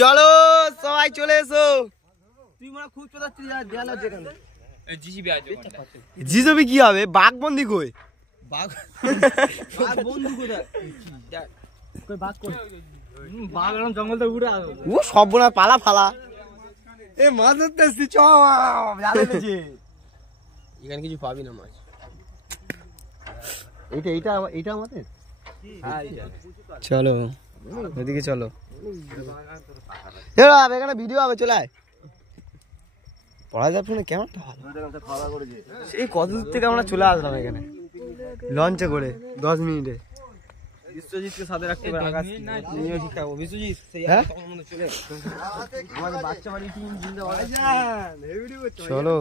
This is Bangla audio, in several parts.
চলো সবাই চলে এসো। তুই মনে খুব চোদাচ্ছিস দেয়াল যেখানে জিজবি কি হবে? বাঘ বন্দি কই? বাঘ বন্ধু কোথায়? বাঘ কই? বাঘ এরকম জঙ্গল থেকে উড়ে আসো। ও সব না পালা ফালা। এ মাছ ধরতে এসছি চ এখানে কিছু পাবি না মাছ। এইটা আমাদের। চলো ওদিকে চলো। এখানে ভিডিও হবে, চলে আয়। পড়া যাচ্ছে না কেমনটা ভালো। সেই কত দূর থেকে আমরা চলে আসলাম এখানে লঞ্চে করে 10 মিনিটে। বিশ্বজিৎকে সাথে রাখতে পারে আকাশ নিয়ে শিখাবো। বিশ্বজিৎ সেই মনে চলে আমাদের বাচ্চা বাড়ি টিম জিন্দাবাদ। চলো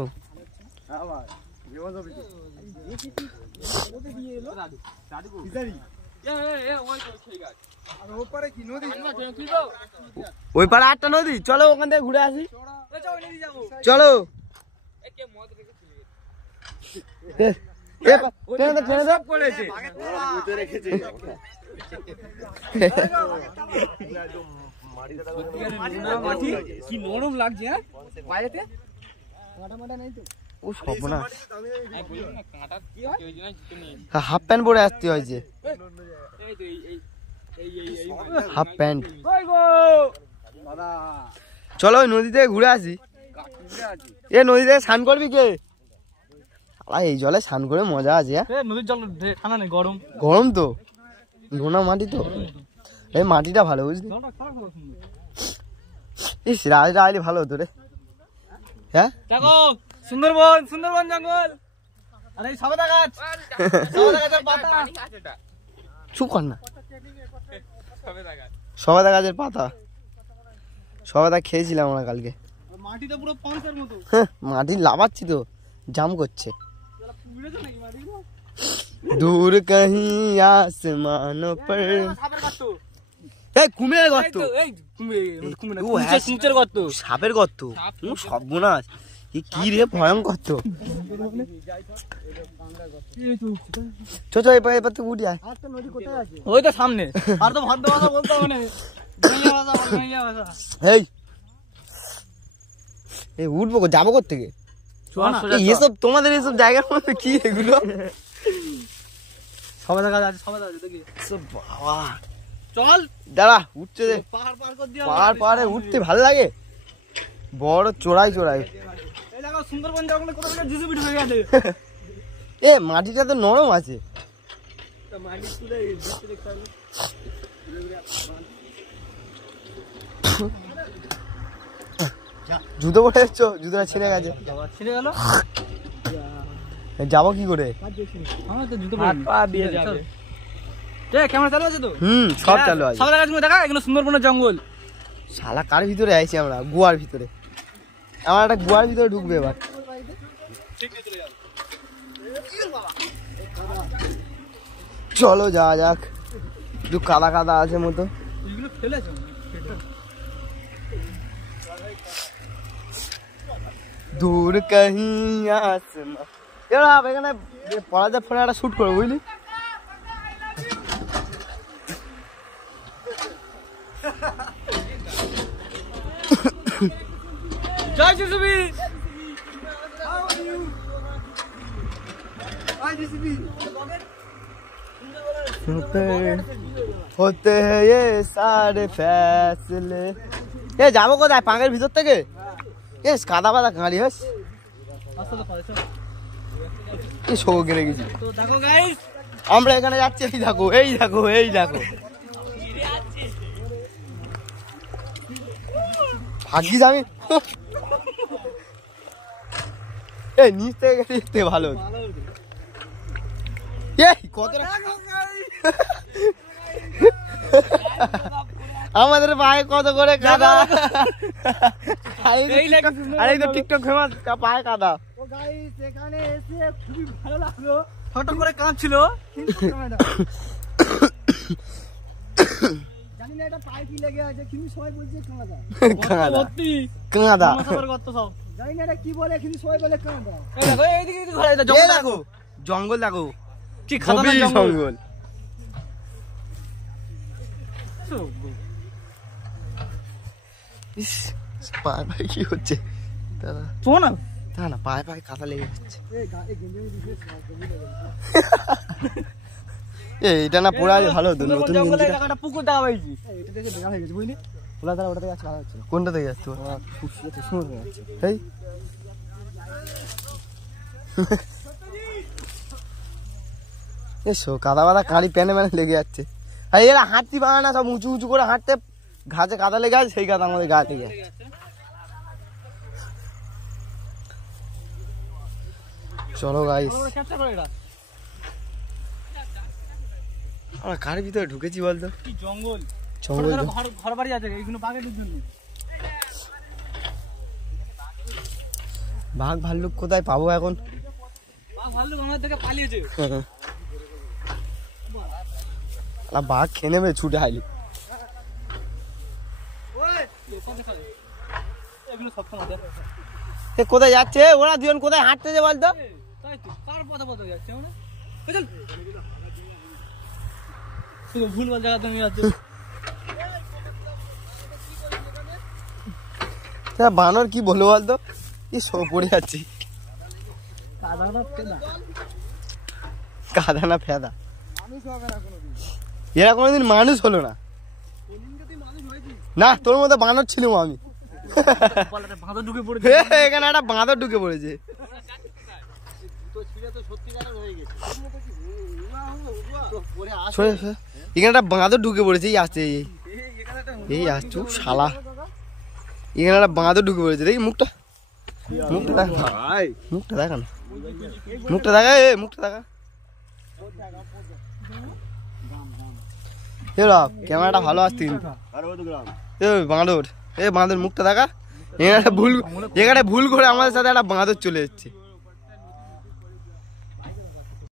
ওই পারে একটা নদী, চলো ওখান থেকে ঘুরে আসি। চলো কি নরম লাগছে ও সব না। হাফ প্যান্ট পরে আসতে হয়েছে, হাফ প্যান্ট। চলো ওই নদী থেকে ঘুরে আসি। এ নদী থেকে স্নান করবি কে? এই জলে স্নান করে মজা আছে। নদীর জল ঠান্ডা নেই, গরম গরম তো, নোনা মাটি তো। এই মাটিটা ভালো বুঝলি। ইস রাজটা আইলে ভালো হতো রে। হ্যাঁ দেখো সুন্দরবন, সুন্দরবন জঙ্গল। আরে সবেদা গাছ, সবেদা গাছের পাতা। চুপ কর না। সবেদা গাছের পাতা, সবেদা খেয়েছিলাম আমরা কালকে। মাটিটা পুরো পাঁচের মতো। মাটি লাভাচ্ছি তো, জাম করছে। दूर कहीं आसमानों पर কুমিরের গর্ত, সাপের গর্ত, সর্বনাশ। কি রে ভয়ঙ্কর তো। এবার তো উঠি আয়। ওই তো সামনে। আর তো ভদ্র ভাষা বলতে হবে না, এই উঠবো যাবো কোথেকে? এসব তোমাদের এসব জায়গার মধ্যে কি এগুলো? সবাই দেখা যাচ্ছে, সবাই দেখা যাচ্ছে। বাবা চল দাঁড়া, উঠছে পাহাড় পাহাড়ে উঠতে ভালো লাগে। বড় চড়াই চড়াই। সুন্দরবন এ মাটিটা তো নরম আছে। জুতো পরে এসছো, জুতোটা ছিঁড়ে গেছে। ছিঁড়ে গেল, যাবো কি করে? ক্যামেরা চালু আছে তো? সব চালু আছে। সব জায়গা দেখা, এগুলো সুন্দরবনের জঙ্গল। শালা কার ভিতরে আইছি আমরা? গুয়ার ভিতরে। আমার একটা গুয়ার ভিতরে ঢুকবে এবার। চলো যাওয়া যাক। একটু কাদা কাদা আছে মতো। দূর কहीं आसमां। এখানে পড়া যা ফোনে একটা শুট করবো বুঝলি। জয় জেসিবি। होते हैं ये सारे फैसले। এ যাবো কোথায়? পাঙ্গের ভিতর থেকে কাদা বাদা গাড়ি হাস গেলে গেছি। আমরা এখানে যাচ্ছি। এই দেখো, এই দেখো, এই দেখো। ভাগ্যিস আমি এই নিচ থেকে দেখতে ভালো। আমাদের পায়ে কত করে কাদা। আরে তো টিকটক ফেমাস, পায়ে কাদা। এখানে এসে খুবই ভালো লাগলো। ফটো করে কাঁদছিল, জানি না এটা পায়ে কি লেগে আছে, কিন্তু সবাই বলছে কাঁদা। কাঁদা কাঁদা সব জানি না এটা কি বলে, কিন্তু সবাই বলে কাঁদা। দেখো জঙ্গল, দেখো কি খাতারনাক জঙ্গল। ইস পায়ে পায়ে কি হচ্ছে দাদা? না তা না পায়ে পায়ে কাদা লেগে যাচ্ছে। এটা না পড়ে আছে ভালো হতো, নতুন পুকুর দেখা পাইছি, এটা থেকে দেখা হয়ে গেছে বুঝলি। ওটা থেকে যাচ্ছে ভালো হচ্ছে। কোনটা থেকে যাচ্ছে? খুব সুন্দর হয়ে যাচ্ছে। এই এসো কাদা বাদা কাঁড়ি প্যানে ম্যানে লেগে যাচ্ছে। আর এরা হাঁটতে পারে না, সব উঁচু উঁচু করে হাঁটতে, ঘাসে কাদা লেগে আছে, সেই কাদা আমাদের গা লেগে যাচ্ছে। চলো গাইস, আমরা কার ভিতরে ঢুকেছি বলতো? কি জঙ্গল জঙ্গল, ঘর বাড়ি আছে এইগুলো বাঘের জন্য। বাঘ ভাল্লুক কোথায় পাবো এখন? বাঘ ভাল্লুক আমাদের থেকে পালিয়েছে। বাঘ খেয়ে নেবে ছুটে হাইলি। কোথায় যাচ্ছে ওরা দুজন? কোথায় হাঁটতেছে বলতো? ভুলভাল জায়গা তুমি যাচ্ছ। বানর কি বলবো বলতো? কি সব পড়ে যাচ্ছে, কাদা না ফেদা। এরা কোনোদিন মানুষ হলো না। না তোর মধ্যে বানর ছিলাম আমি। এখানে একটা বাঁদর ঢুকে পড়েছে। এখানে একটা বাঁদর ঢুকে পড়েছে, এই আসছে, এই আসছো শালা। এখানে একটা বাঁদর ঢুকে পড়েছে, দেখি মুখটা, মুখটা দেখা, মুখটা দেখা না, মুখটা দেখা, মুখটা দেখা। ক্যামেরাটা ভালো আসছে কিন্তু। বাঁদর, বাঁদর মুখটা দেখা। এখানে ভুল করে আমাদের সাথে একটা বাঁদর চলে এসছে।